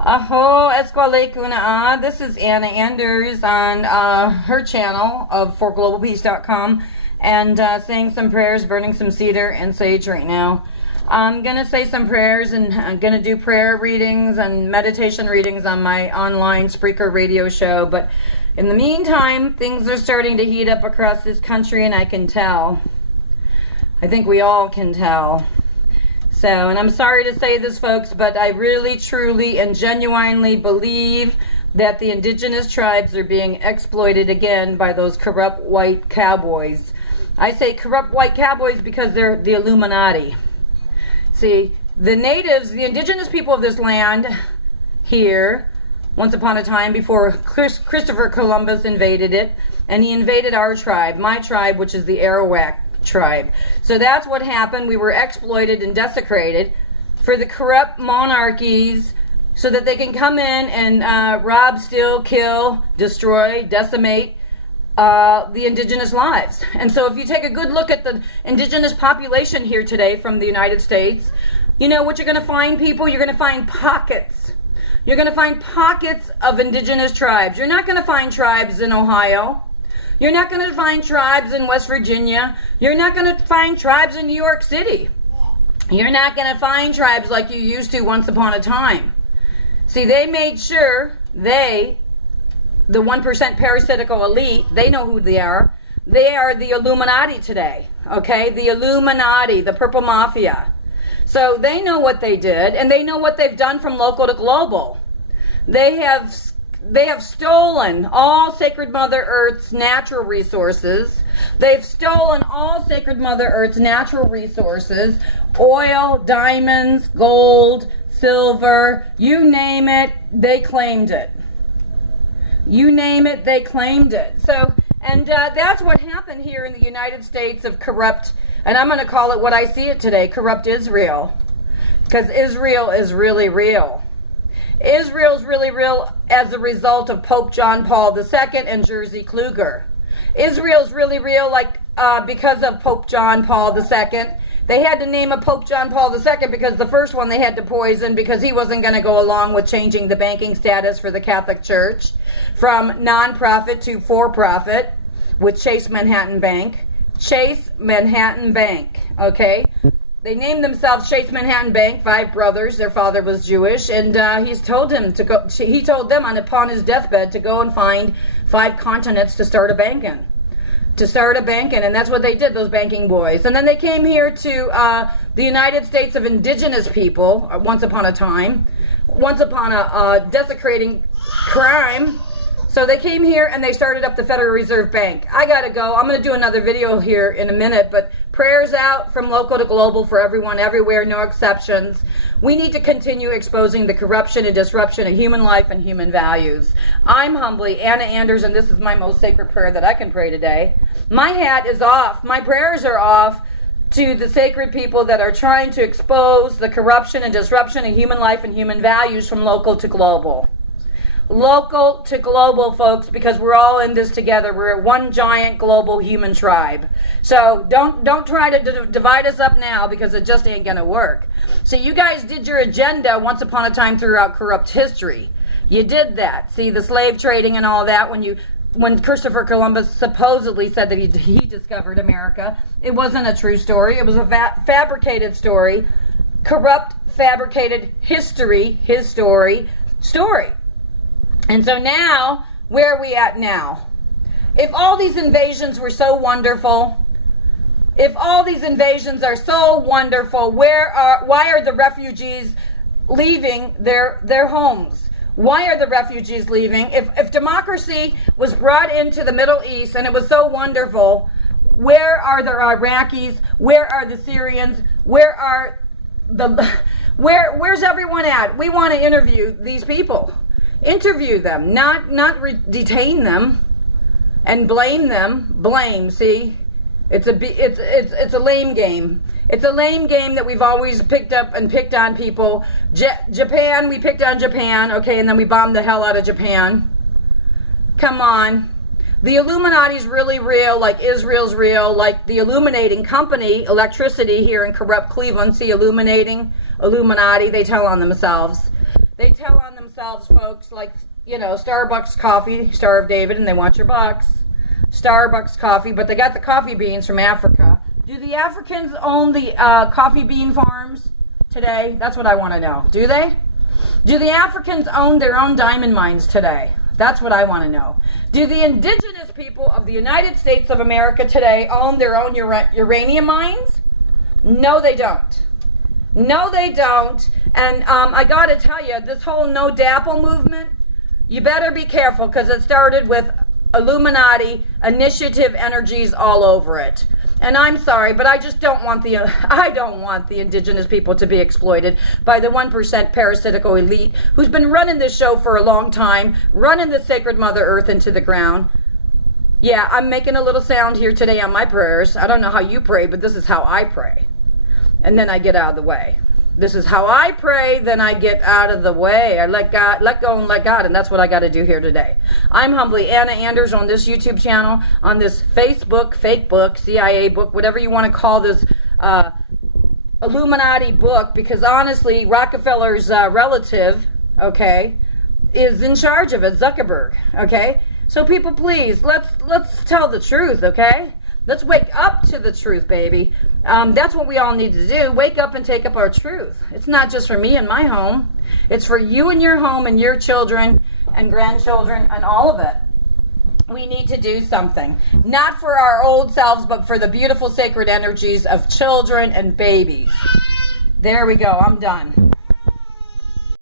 Aho esquale kuna. This is Anna Anders on her channel of forglobalpeace.com and saying some prayers, burning some cedar and sage right now. I'm going to say some prayers and I'm going to do prayer readings and meditation readings on my online Spreaker radio show. But in the meantime, things are starting to heat up across this country and I can tell. I think we all can tell. So, and I'm sorry to say this, folks, but I really, truly, and genuinely believe that the indigenous tribes are being exploited again by those corrupt white cowboys. I say corrupt white cowboys because they're the Illuminati. See, the natives, the indigenous people of this land here, once upon a time before Christopher Columbus invaded it, and he invaded our tribe, my tribe, which is the Arawak tribe. So that's what happened. We were exploited and desecrated for the corrupt monarchies so that they can come in and rob, steal, kill, destroy, decimate the indigenous lives. And so if you take a good look at the indigenous population here today from the United States, you know what you're going to find, people? You're going to find pockets. You're going to find pockets of indigenous tribes. You're not going to find tribes in Ohio. You're not going to find tribes in West Virginia. You're not going to find tribes in New York City. You're not going to find tribes like you used to once upon a time. See, they made sure the 1% parasitical elite, they know who they are. They are the Illuminati today, okay? The Illuminati, the Purple Mafia. So they know what they did, and they know what they've done from local to global. They have stolen all Sacred Mother Earth's natural resources. They've stolen all Sacred Mother Earth's natural resources. Oil, diamonds, gold, silver, you name it, they claimed it. You name it, they claimed it. So, and that's what happened here in the United States of corrupt, and I'm going to call it what I see it today, corrupt Israel. Because Israel is really real. Israel's really real as a result of Pope John Paul II and Jerzy Kluger. Israel's really real because of Pope John Paul II. They had to name a Pope John Paul II because the first one they had to poison because he wasn't going to go along with changing the banking status for the Catholic Church from non-profit to for-profit with Chase Manhattan Bank. Chase Manhattan Bank, okay? They named themselves Chase Manhattan Bank, 5 brothers. Their father was Jewish, and he told them upon his deathbed to go and find 5 continents to start a bank in. And that's what they did, those banking boys. And then they came here to the United States of Indigenous People, once upon a time, once upon a desecrating crime. So they came here and they started up the Federal Reserve Bank. I gotta go. I'm gonna do another video here in a minute, but prayers out from local to global for everyone, everywhere, no exceptions. We need to continue exposing the corruption and disruption of human life and human values. I'm humbly Anna Anders, and this is my most sacred prayer that I can pray today. My hat is off. My prayers are off to the sacred people that are trying to expose the corruption and disruption of human life and human values from local to global. Local to global, folks, because we're all in this together. We're one giant global human tribe. So don't try to divide us up now, because it just ain't gonna work. So you guys did your agenda once upon a time throughout corrupt history. You did that. See, the slave trading and all that, when Christopher Columbus supposedly said that he discovered America, it wasn't a true story. It was a fabricated story. Corrupt, fabricated history, his story. And so now, where are we at now? If all these invasions were so wonderful, if all these invasions are so wonderful, why are the refugees leaving their homes? Why are the refugees leaving? If democracy was brought into the Middle East and it was so wonderful, where are the Iraqis? Where are the Syrians? Where's everyone at? We want to interview these people. Interview them, not detain them and blame them. See, it's a lame game. It's a lame game that we've always picked on people. Japan, we picked on Japan, okay, and then we bombed the hell out of Japan. Come on. The Illuminati's really real, like Israel's real, like the illuminating company, electricity here in corrupt Cleveland. See, Illuminati, they tell on themselves. They tell on themselves, folks, like, you know, Starbucks coffee, Star of David, and they want your bucks. Starbucks coffee, but they got the coffee beans from Africa. Do the Africans own the coffee bean farms today? That's what I want to know. Do they? Do the Africans own their own diamond mines today? That's what I want to know. Do the indigenous people of the United States of America today own their own uranium mines? No, they don't. No, they don't. And I got to tell you, this whole no dapple movement, you better be careful, because it started with Illuminati initiative energies all over it. And I'm sorry, but I just don't want the indigenous people to be exploited by the 1% parasitical elite who's been running this show for a long time, running the sacred Mother Earth into the ground. Yeah, I'm making a little sound here today on my prayers. I don't know how you pray, but this is how I pray. And then I get out of the way. This is how I pray, then I get out of the way. I let go and let God, and that's what I got to do here today. I'm humbly Anna Anders on this YouTube channel, on this Facebook, fake book, CIA book, whatever you want to call this Illuminati book, because honestly, Rockefeller's relative, okay, is in charge of it, Zuckerberg, okay? So people, please, let's tell the truth, okay? Let's wake up to the truth, baby. That's what we all need to do. Wake up and take up our truth. It's not just for me and my home. It's for you and your home and your children and grandchildren and all of it. We need to do something. Not for our old selves, but for the beautiful sacred energies of children and babies. There we go. I'm done.